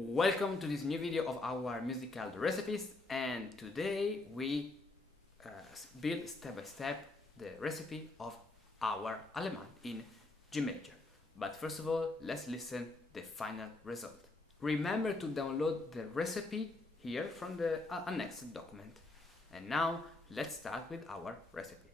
Welcome to this new video of our musical recipes, and today we build step by step the recipe of our Allemande in G major. But first of all, let's listen the final result. Remember to download the recipe here from the annexed document. And now let's start with our recipe.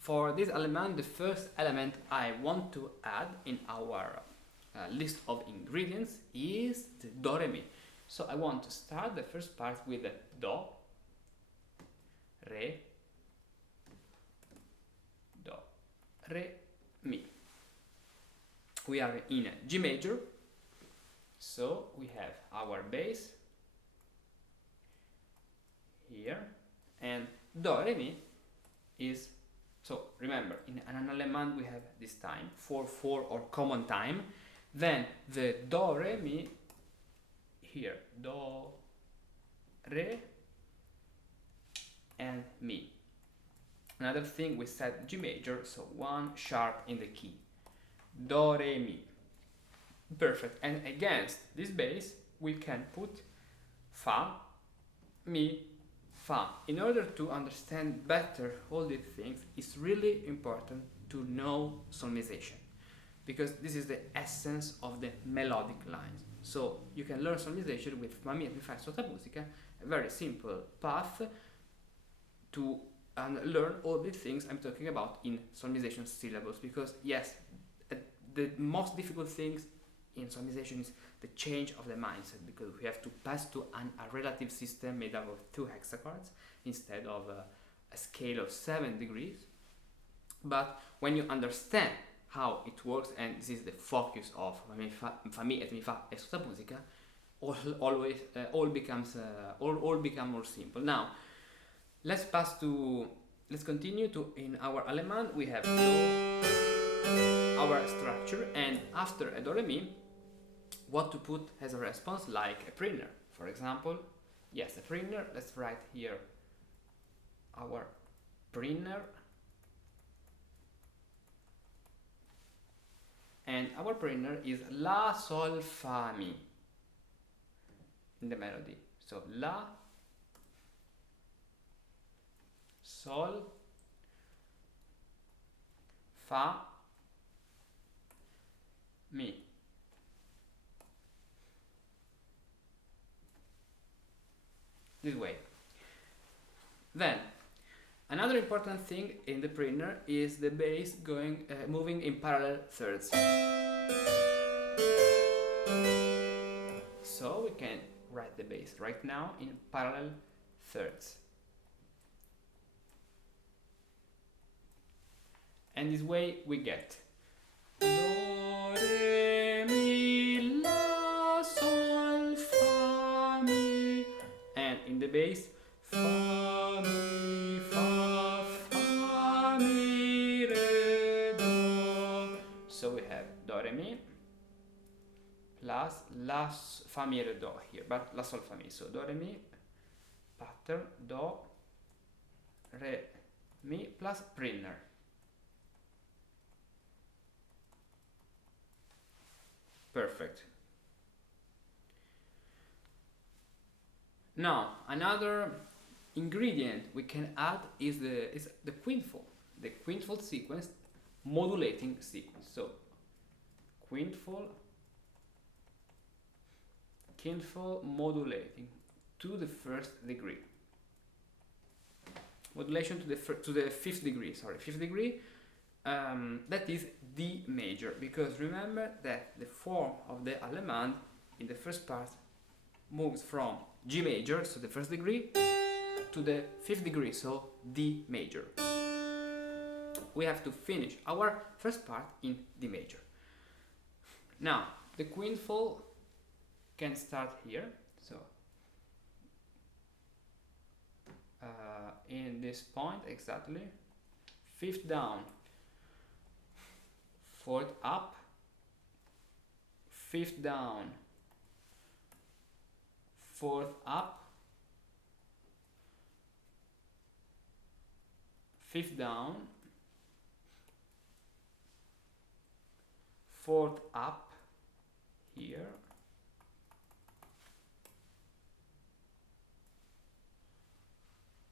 For this Allemande, the first element I want to add in our list of ingredients is the do re mi. So I want to start the first part with the do, re, do, re, mi. We are in G major, so we have our bass here, and do re mi is. So remember, in an Allemande we have this time, 4/4 or common time. Then the do re mi here, do, re, and mi. Another thing, we set G major, so one sharp in the key. Do re mi. Perfect. And against this bass we can put fa, mi, fa. In order to understand better all these things, it's really important to know solmization, because this is the essence of the melodic lines. So you can learn solmization with fa mi fa sotto musica, a very simple path to learn all the things I'm talking about in solmization syllables, because yes, the most difficult things in solmization is the change of the mindset, because we have to pass to a relative system made up of 2 hexachords instead of a scale of 7 degrees. But when you understand how it works, and this is the focus of fa mi et mi fa e sotto musica, all become more simple. Now let's continue to, in our Allemande we have our structure, and after a do re mi, what to put as a response, like a prisoner, for example, Yes, the prisoner. Let's write here our prisoner. And our prisoner is La, Sol, Fa, Mi in the melody. So La, Sol, Fa, Mi. This way. Then another important thing in the prisoner is the bass moving in parallel thirds. So we can write the bass right now in parallel thirds. And this way we get Do, Re, Mi, La, Sol, Fa, Mi, and in the bass Fa, Mi, Fa, Fa, Mi, Re, Do. So we have Do, Re, Mi plus La, Fa, Mi, Re, Do here, but La, Sol, Fa, Mi. So Do, Re, Mi, pattern, Do, Re, Mi plus prisoner. Perfect. Now, another ingredient we can add is the quintful. The quintful sequence, modulating sequence. So, quintful modulating to the first degree. Modulation to the fifth degree. Sorry, fifth degree. That is D major, because remember that the form of the Allemande in the first part moves from G major, so the first degree, to the fifth degree, so D major. We have to finish our first part in D major. Now, the quintful can start here, so in this point exactly, fifth down, fourth up, fifth down, fourth up, fifth down, fourth up here,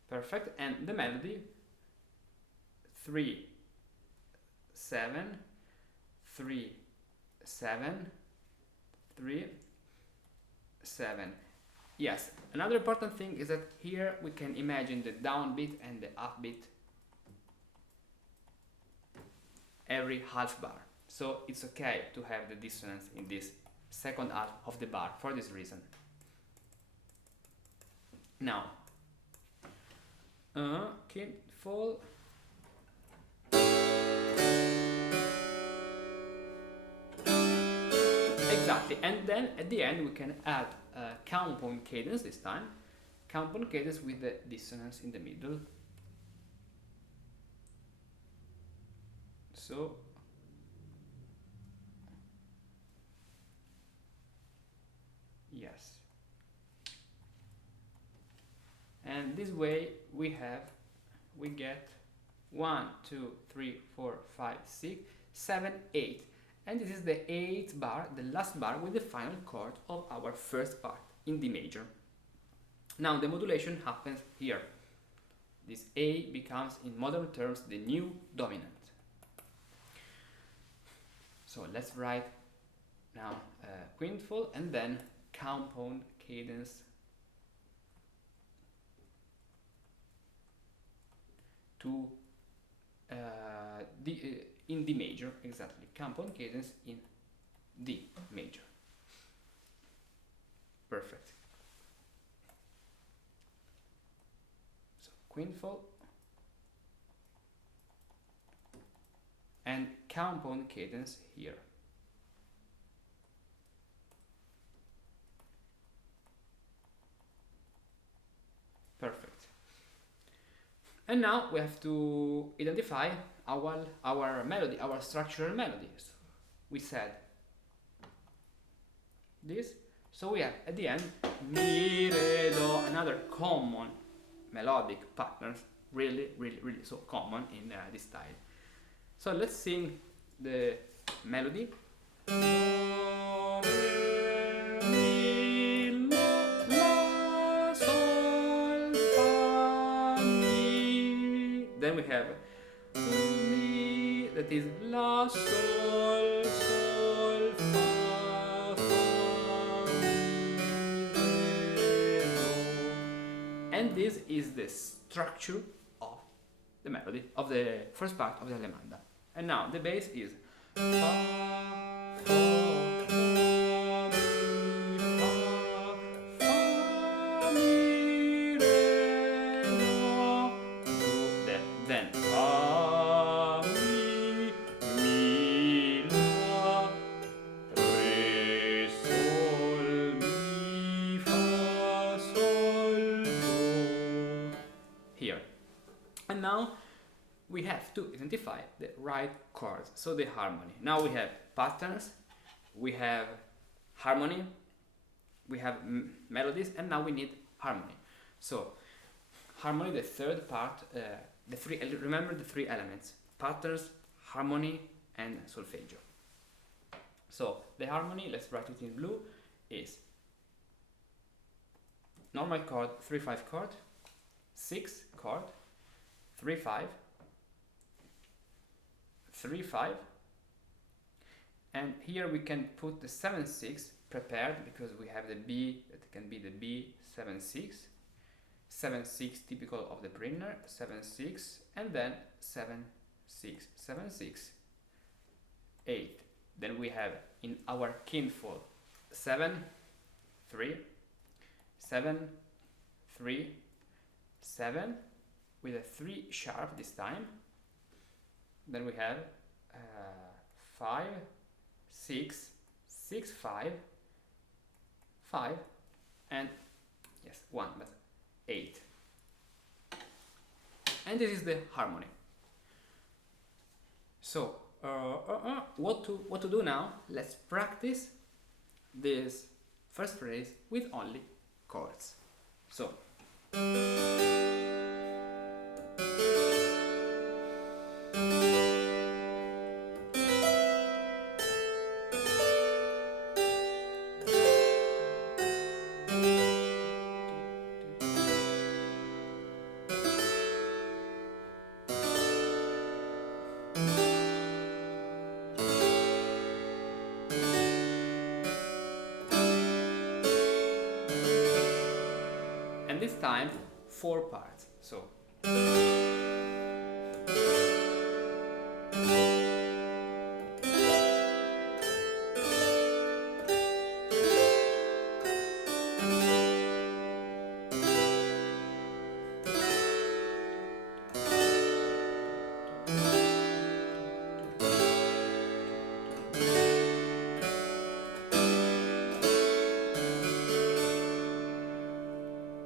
perfect, and the melody 3 7 3 7 3 7. Yes, another important thing is that here we can imagine the downbeat and the upbeat every half bar. So it's okay to have the dissonance in this second half of the bar for this reason. Now, quintful, exactly, and then at the end we can add a counterpoint cadence this time, counterpoint cadence with the dissonance in the middle. So yes, and this way we get 1 2 3 4 5 6 7 8, and this is the 8th bar, the last bar with the final chord of our first part in D major. Now the modulation happens here. This A becomes in modern terms the new dominant. So let's write now quintful and then counterpoint cadence to in D major, exactly, counterpoint cadence in D major. Perfect. So quintful and counterpoint cadence here. Perfect. And now we have to identify our melody, our structural melodies. We said this, So we have at the end mi, re, do, another common melodic patterns, really so common in this style. So let's sing the melody. Do, re, mi, la, sol, fa, mi. Then we have mi, that is la, sol, sol, fa, fa, mi, re, do. And this is the structure of the melody, of the first part of the Allemande. And now the bass is fa, fa, fa, mi, re, do, then fa, mi, la, re, sol, mi, fa, sol, do. Here. And now we have to identify the right chords, so the harmony. Now we have patterns, we have harmony, we have melodies, and now we need harmony. So harmony, the third part, remember the three elements: patterns, harmony, and solfeggio. So the harmony, let's write it in blue, is normal chord, 3-5 chord, 6 chord, 3-5, 3-5, and here we can put the 7-6 prepared, because we have the B, that can be the B 7-6, 7-6 typical of the Brenner, 7-6, and then 7-6, 7-6, 8. Then we have in our kinful 7, 3, 7, 3, 7, with a 3 sharp this time. Then we have 5, 6, 6, 5, 5, and yes, 1, but 8. And this is the harmony. So what to do now? Let's practice this first phrase with only chords. So this time 4 parts. So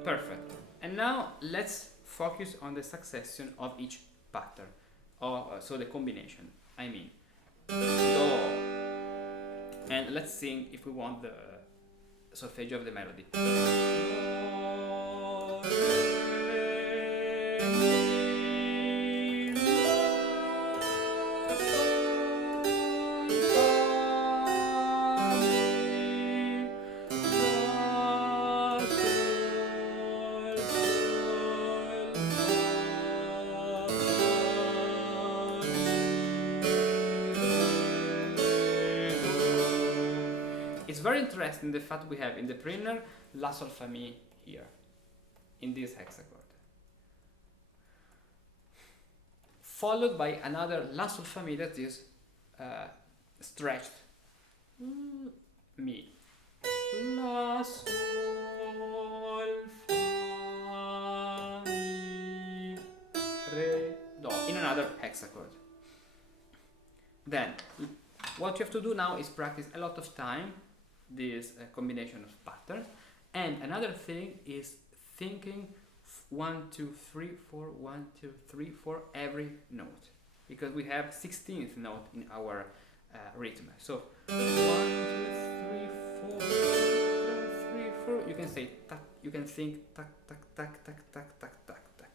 perfect. And now let's focus on the succession of each pattern, so the combination, I mean do, and let's sing, if we want, the solfeggio of the melody. Do, re, mi, la, sol, fa, mi, la, sol, it's very interesting the fact we have in the Brenner La Sol Fa Mi here, in this hexachord, followed by another La Sol Fa Mi that is stretched. Mi, La Sol Fa Mi, Re, Do, in another hexachord. Then what you have to do now is practice a lot of time this combination of patterns, and another thing is thinking 1, 2, 3, 4, 1, 2, 3, 4 every note, because we have 16th note in our rhythm. So 1, 2, 3, 4, therefore you can say tak, you can think tak tak tak tak tak tak tak tak.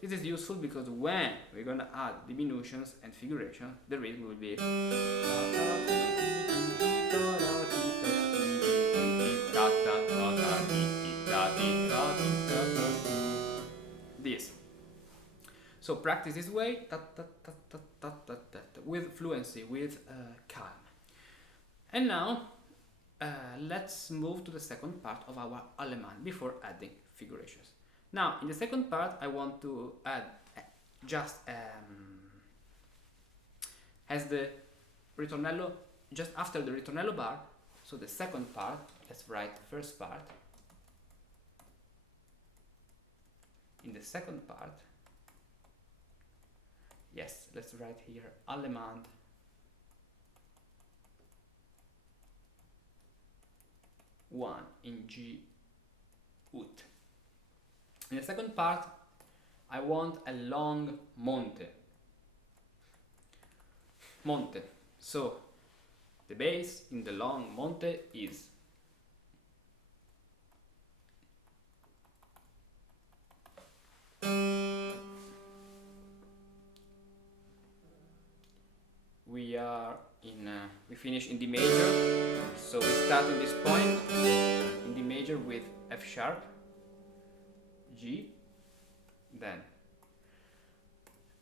This is useful because when we're gonna add diminutions and figurations, the rhythm will be this. So practice this way with fluency, with calm. And now let's move to the second part of our Allemande before adding figurations. Now in the second part I want to add just as the ritornello, just after the ritornello bar. So the second part, let's write the first part. In the second part, yes, let's write here Allemande 1 in G ut. In the second part, I want a long monte. Monte. So the bass in the long monte is we finish in D major, so we start in this point in D major with F sharp, G, then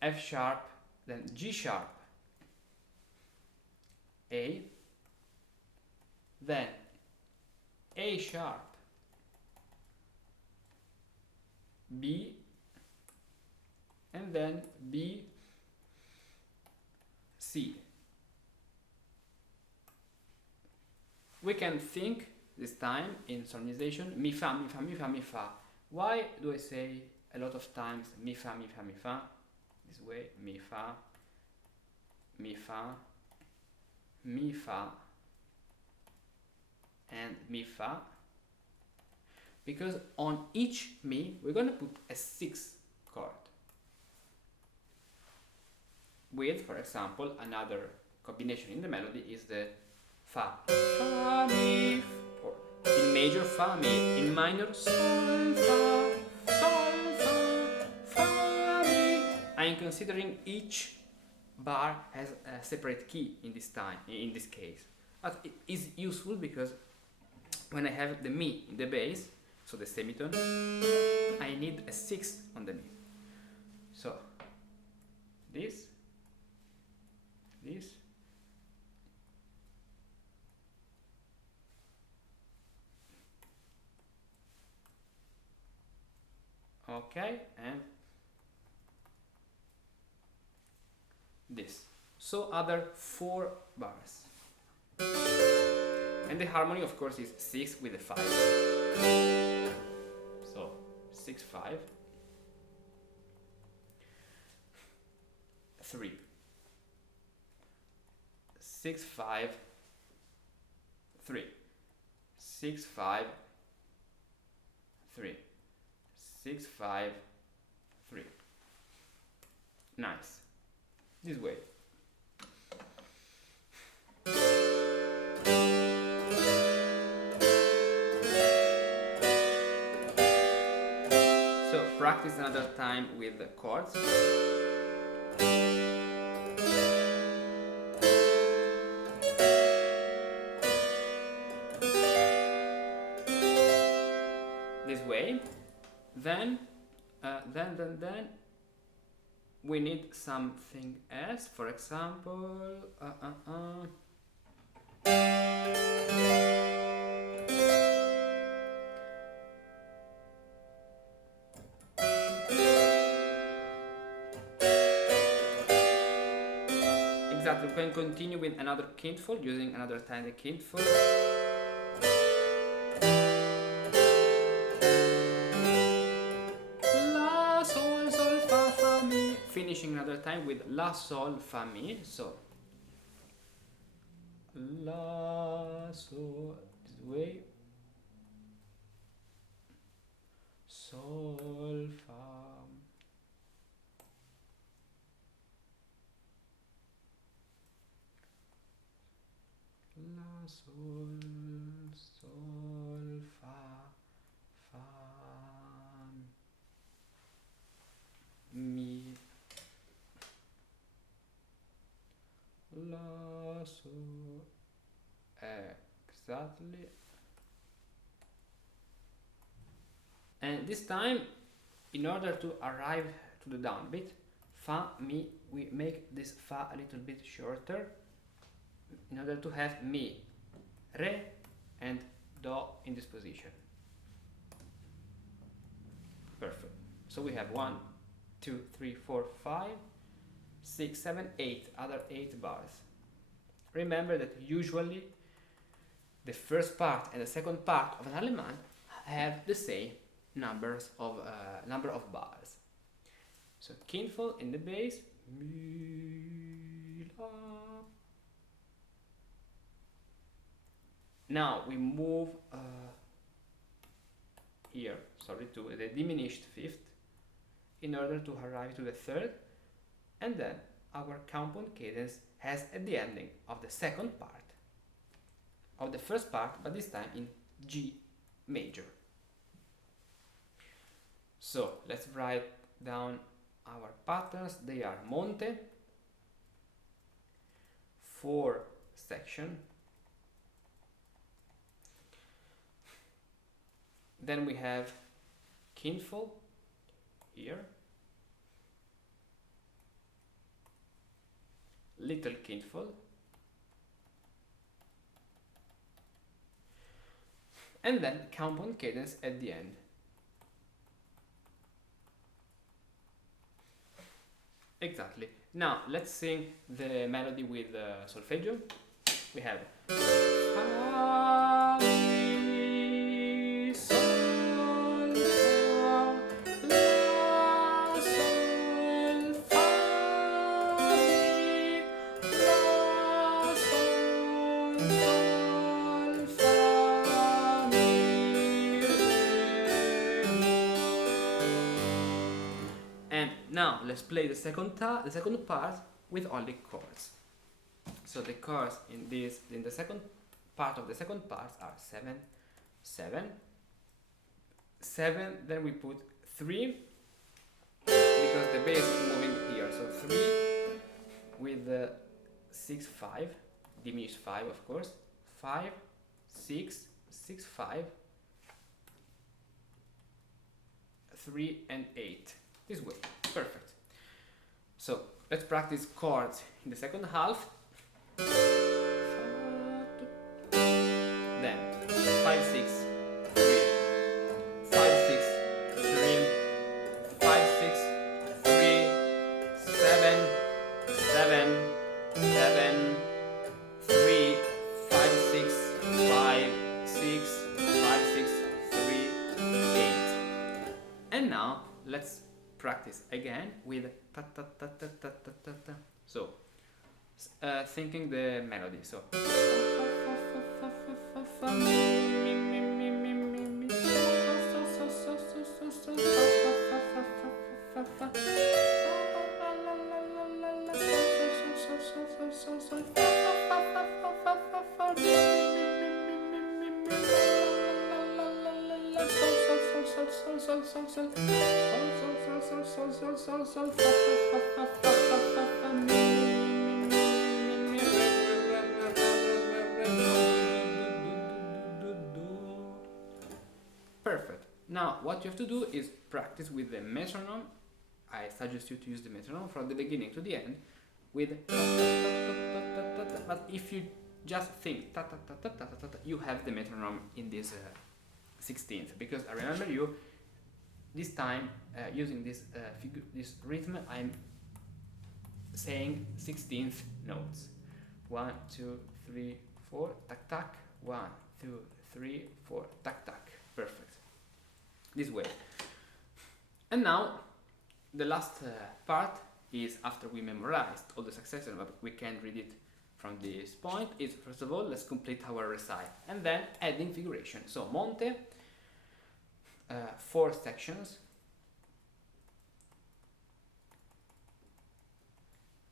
F sharp, then G sharp, A, then A sharp, B, and then B, C. We can think this time in harmonization mi fa, mi fa, mi fa, mi fa. Why do I say a lot of times mi fa, mi fa, mi fa? This way, mi fa, mi fa, mi fa, and mi fa. Because on each mi, we're going to put a sixth chord. With, for example, another combination in the melody is the fa, fa, mi, or in major fa, mi, in minor sol, fa, mi. I'm considering each bar as a separate key in this case. But it is useful because when I have the mi in the bass, so the semitone, I need a sixth on the mi. So this, okay, and this. So other 4 bars. And the harmony, of course, is 6 with a 5. So 6, 5, 3, 6, 5, 3, 6, 5, 3, 6, 5, 3. Nice. This way. So practice another time with the chords. This way. Then we need something else. For example, exactly, we can continue with another quintful, using another tiny quintful. La, sol, sol, fa, fa, mi. Finishing another time with la, sol, fa, mi. So la, sol, this way, sol, fa, la, sol, sol, fa, fa, mi, la, sol, exactly. And this time, in order to arrive to the downbeat, fa, mi, we make this fa a little bit shorter in order to have mi, re, and do in this position. Perfect. So we have 1, 2, 3, 4, 5, 6, 7, 8, other 8 bars. Remember that usually the first part and the second part of an Allemande have the same number of bars. So quintful in the bass, mi, la. Now we move here, to the diminished fifth in order to arrive to the third, and then our compound cadence has at the ending of the second part of the first part, but this time in G major. So let's write down our patterns. They are Monte, 4 section. Then we have quintful here, little quintful, and then compound cadence at the end. Exactly. Now let's sing the melody with solfeggio. We have fa, mi, sol, fa, la, sol, fa, mi, la, sol, sol, fa, mi, re, mi. And now let's play the second part with only chords. So the chords in the second part of the second part are 7, 7, 7. Then we put 3 because the bass is moving here. So 3 with the 6, 5, diminished 5 of course. 5, 6, 6, 5, 3 and 8. This way. Perfect. So let's practice chords in the second half. Then 5, 6, 3, 5, 6, 3, 5, 6, 3, 7, 7, 7, 3, 5, 6, 5, 6, 5, 6, 3, 8. And now let's practice again with ta ta ta ta ta ta ta ta. So thinking the melody. So perfect. Now what you have to do is practice with the metronome. I suggest you to use the metronome from the beginning to the end with but if you just think ta ta ta ta ta ta ta, you have the metronome in this 16th, because I remember you this time using this rhythm I'm saying 16th notes. 1, 2, 3, 4, tac tac. 1, 2, 3, 4, tac tac. Perfect. This way. And now the last part is, after we memorized all the succession, but we can read it from this point, is first of all let's complete our recital and then adding figuration. So Monte, 4 sections,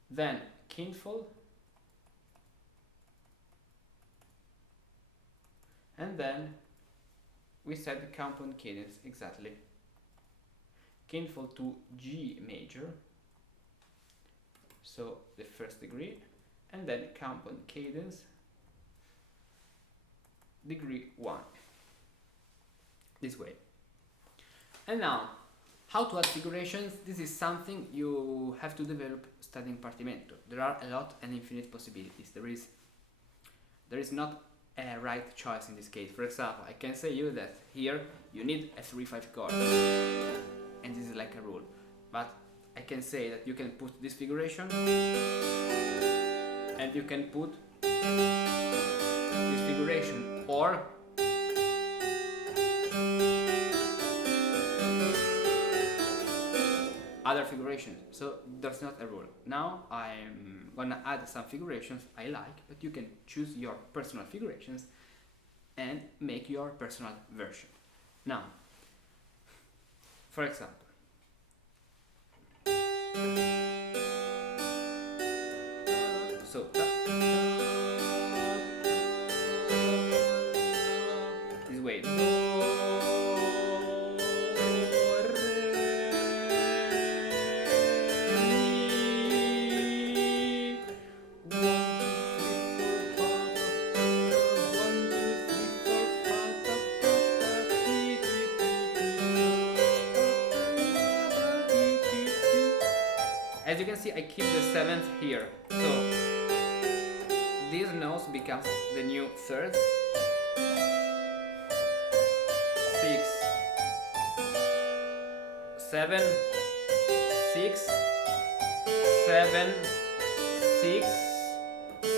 then Kinfold, and then we set the compound cadence exactly. Kinfold to G major, so the first degree, and then compound cadence degree 1, this way. And now, how to add figurations? This is something you have to develop studying partimento. There are a lot and infinite possibilities. There is not a right choice in this case. For example, I can say you that here you need a 3/5 chord, and this is like a rule. But I can say that you can put this figuration, and you can put this figuration, or other figurations. So there's not a rule. Now I'm gonna add some figurations I like, but you can choose your personal figurations and make your personal version. Now, for example, so this way. As you can see, I keep the 7th here, so these notes becomes the new 3rd, 6, 7, 6, 7, 6,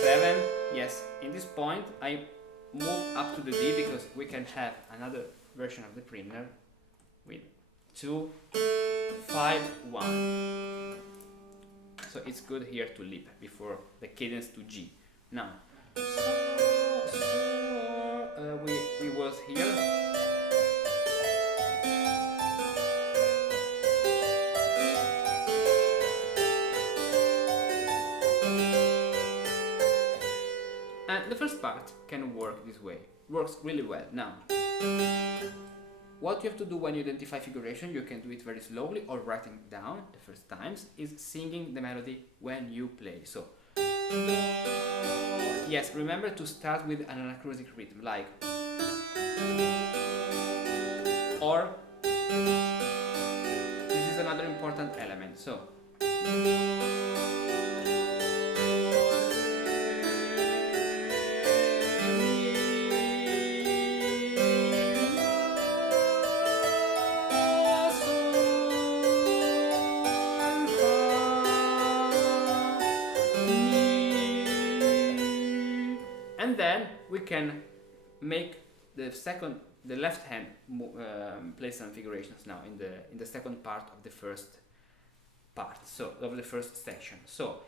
7. Yes, in this point I move up to the D because we can have another version of the primer with 2, 5, 1. So it's good here to leap before the cadence to G. Now, we was here. And the first part can work this way. Works really well. Now, what you have to do when you identify figuration, you can do it very slowly or writing down the first times, is singing the melody when you play. So, yes, remember to start with an anacroustic rhythm, like, or, this is another important element. So, and then we can make the left hand play some figurations now in the second part of the first part, so of the first section. So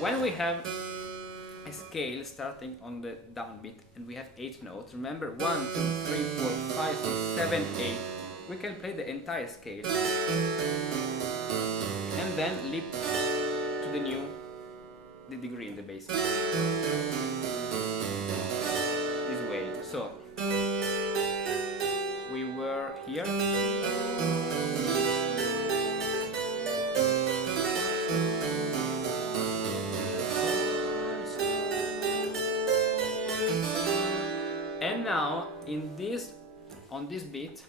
when we have a scale starting on the downbeat and we have 8 notes, remember 1, 2, 3, 4, 5, 6, 7, 8. We can play the entire scale and then leap to the degree in the bass. This way. So we were here. And now on this beat,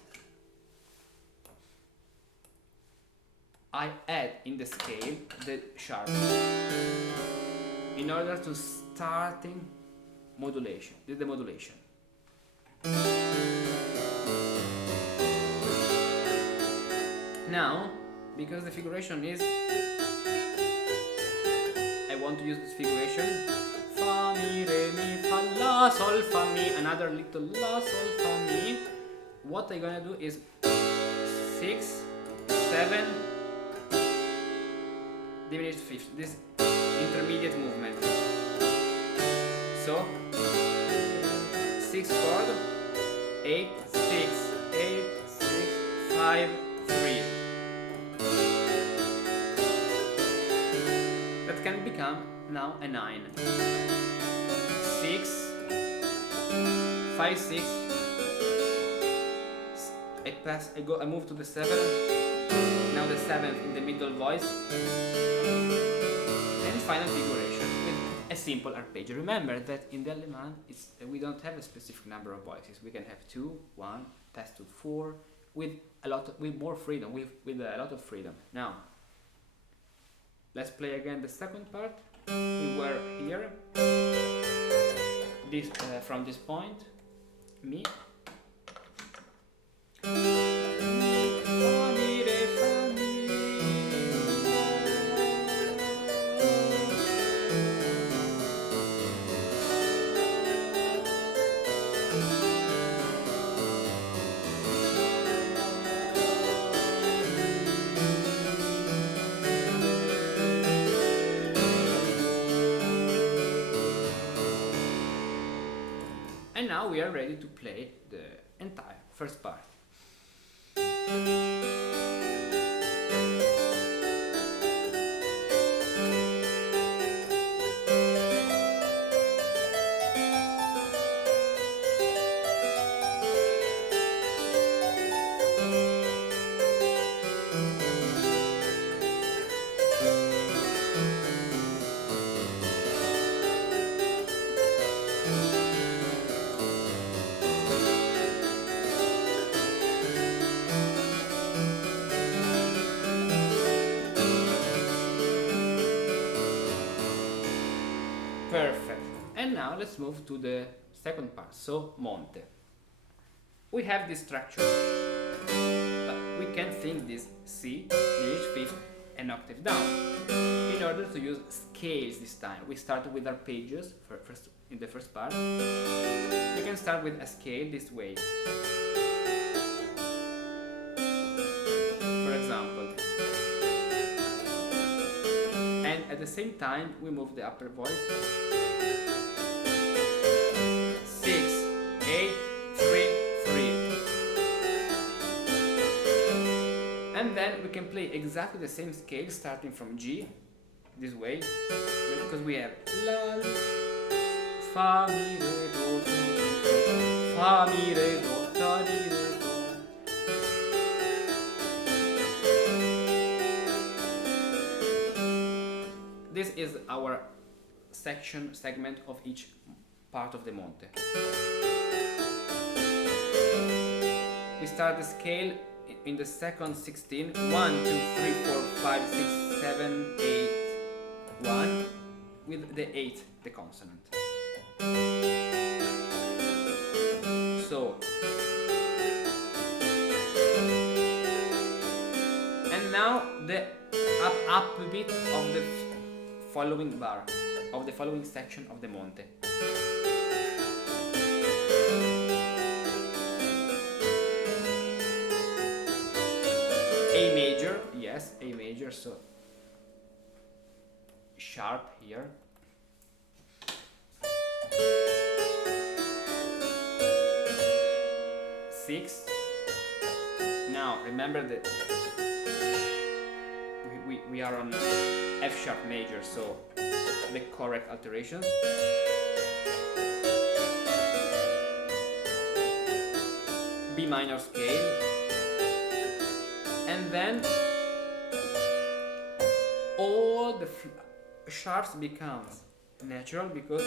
I add in the scale the sharp in order to starting modulation, the modulation. Now, because the figuration is, I want to use this figuration, fa mi re mi fa la sol fa mi, another little la sol fa mi. What I'm gonna do is 6, 7, diminished fifth, this intermediate movement. So 6 chord, 8, 6, 8, 6, 5, 3. That can become now a 9. 6, 5, 6. I move to the 7. Now the 7th in the middle voice. And final figuration with a simple arpeggio. Remember that in the Allemande we don't have a specific number of voices. We can have 2, 1, test to 4 with more freedom, with a lot of freedom. Now let's play again the second part. We were here. This from this point, mi. And now we are ready to play the entire first part. Perfect. And now let's move to the second part, so Monte. We have this structure, but we can think this C, diminished fifth, an octave down. In order to use scales this time, we started with arpeggios in the first part. We can start with a scale this way. For example. And at the same time, we move the upper voice. 6, 8, 3, 3. And then we can play exactly the same scale starting from G, this way, because we have la, fa, mi, re, do, fa, mi, re, do, ta, di, re, do. This is our segment of each part of the Monte. We start the scale in the second 16, 1, 2, 3, 4, 5, 6, 7, 8, 1, with the 8, the consonant. So, and now the up beat of the following bar, of the following section of the Monte. A major, yes, A major, so sharp here. Six. Now remember that we are on F sharp major, so the correct alteration. B minor scale. And then all the sharps becomes natural because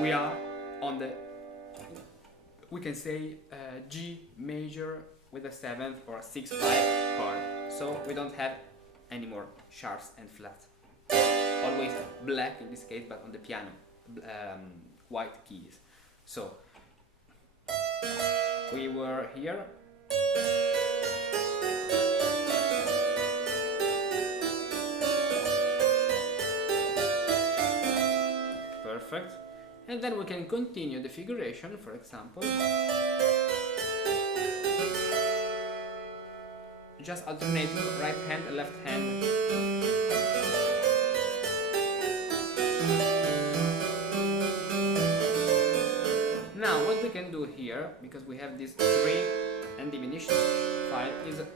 we are on the, we can say G major with a 7th or a 6-5 chord. So we don't have any more sharps and flats. Always black in this case, but on the piano, white keys. So We were here. Perfect. And then we can continue the figuration, for example. Just alternating right hand and left hand. Now what we can do here, because we have this 3 and diminished 5, is a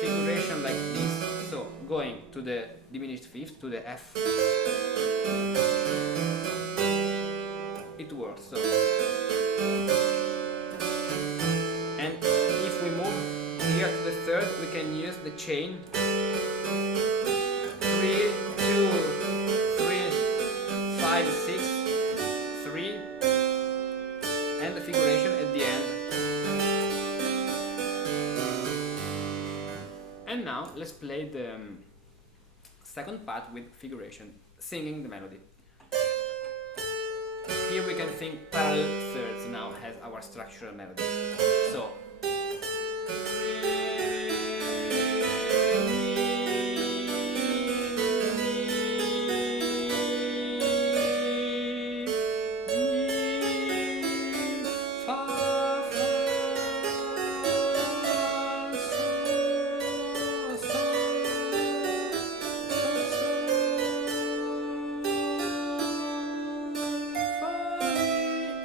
figuration like this. So going to the diminished fifth, to the F. It works. So, and if we move here to the third, we can use the chain 3, 2, 3, 5, 6, 3, and the figuration at the end. And now let's play the second part with figuration, singing the melody. Here we can think parallel thirds now as our structural melody. So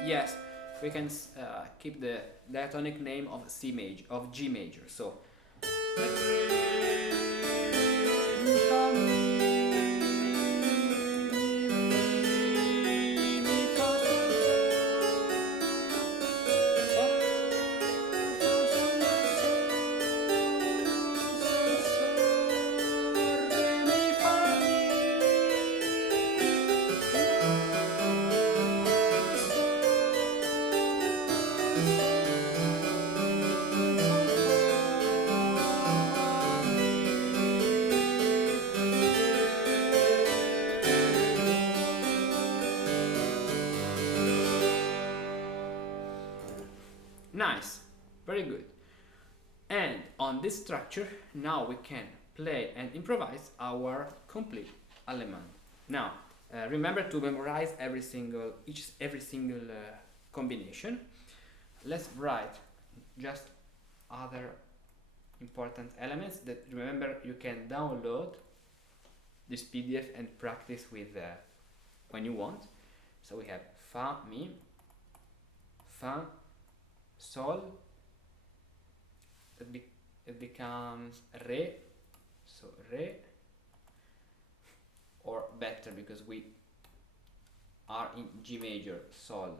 yes, we can keep the diatonic name of C major, of G major. So nice, very good. And on this structure, now we can play and improvise our complete Allemande. Now, remember to memorize every single combination. Let's write just other important elements that, remember, you can download this PDF and practice with when you want. So we have fa, mi, fa, sol, it becomes re, so re, or better because we are in G major, sol,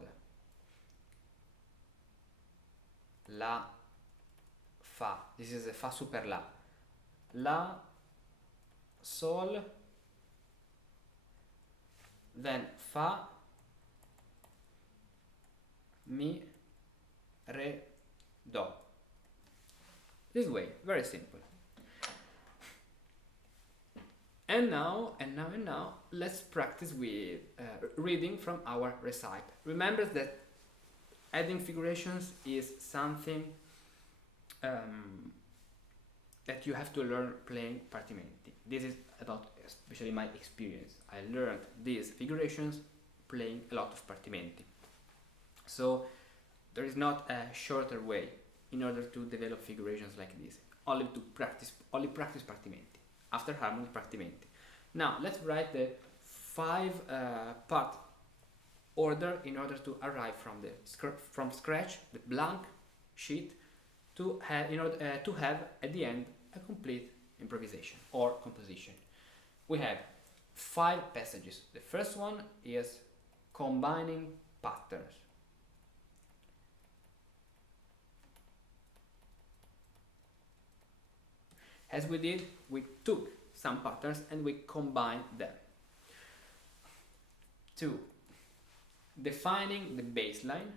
la, fa, this is a fa super la, la, sol, then fa, mi, re, do. This way, very simple. And now, let's practice with reading from our recipe. Remember that adding figurations is something that you have to learn playing partimenti. This is about, especially my experience. I learned these figurations playing a lot of partimenti. So there is not a shorter way in order to develop figurations like this. Only practice partimenti. After harmony, partimenti. Now let's write the 5 part order in order to arrive from scratch, the blank sheet, to have at the end a complete improvisation or composition. We have 5 passages. The first one is combining patterns. As we did, we took some patterns and we combined them. 2. Defining the baseline.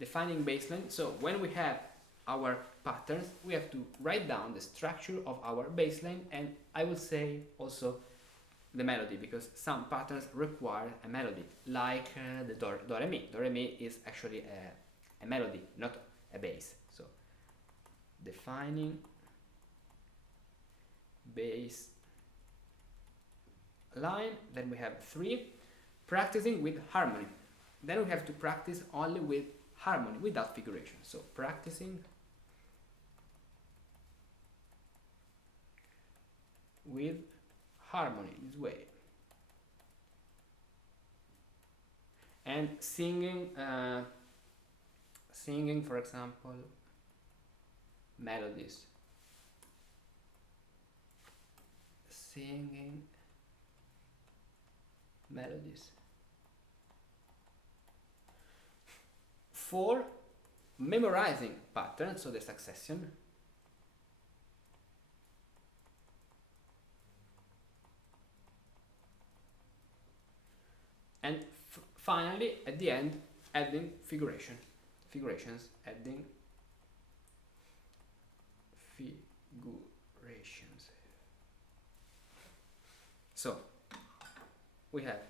Defining baseline, so when we have our patterns, we have to write down the structure of our baseline, and I will say also the melody, because some patterns require a melody, like the do re mi. Do re mi is actually a melody, not a bass. So defining bass line. Then we have 3, practicing with harmony. Then we have to practice only with harmony, without figuration. So practicing with harmony, this way. And singing, for example, melodies. Singing melodies. 4, memorizing patterns, so the succession. And finally, at the end, adding figurations, adding figurations. So we have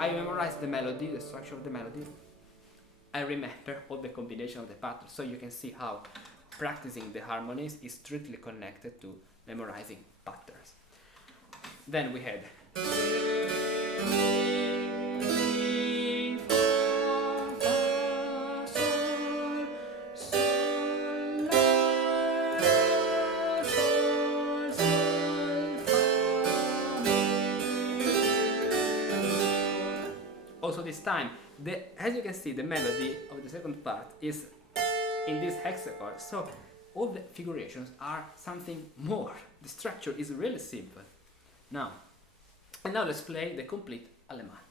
I memorize the melody, the structure of the melody, I remember all the combination of the patterns. So you can see how practicing the harmonies is strictly connected to memorizing patterns. Then we had also this time, as you can see, the melody of the second part is in this hexachord, so all the figurations are something more. The structure is really simple. Now let's play the complete Allemande.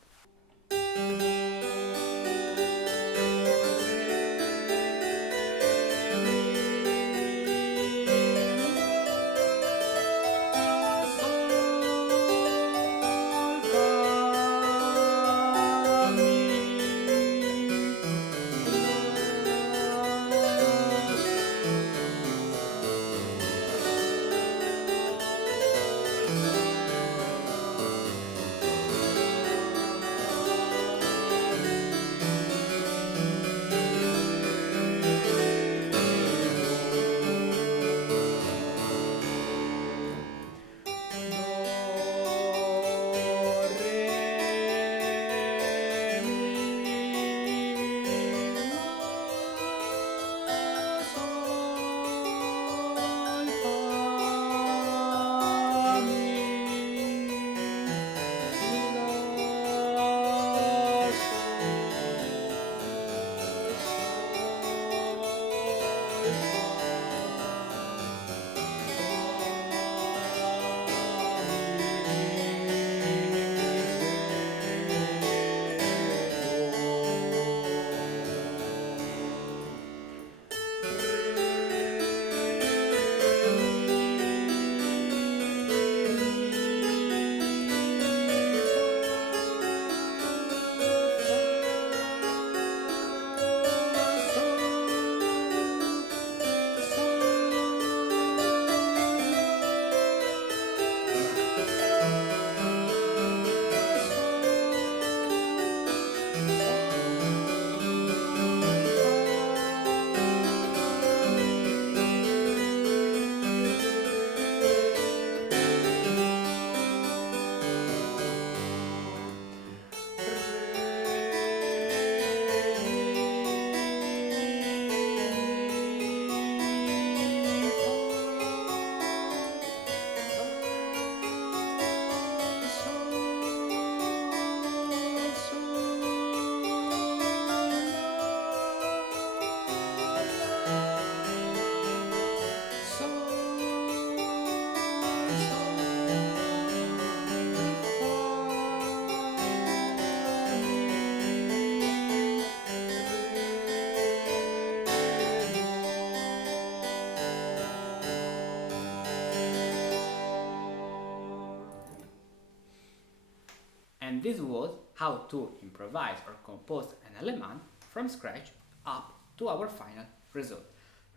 this was how to improvise or compose an Allemande from scratch up to our final result.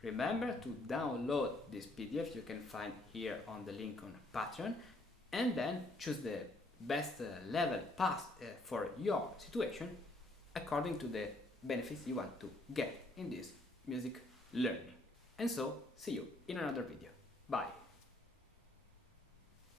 Remember to download this PDF you can find here on the link on Patreon, and then choose the best level path for your situation according to the benefits you want to get in this music learning. And so, see you in another video. Bye!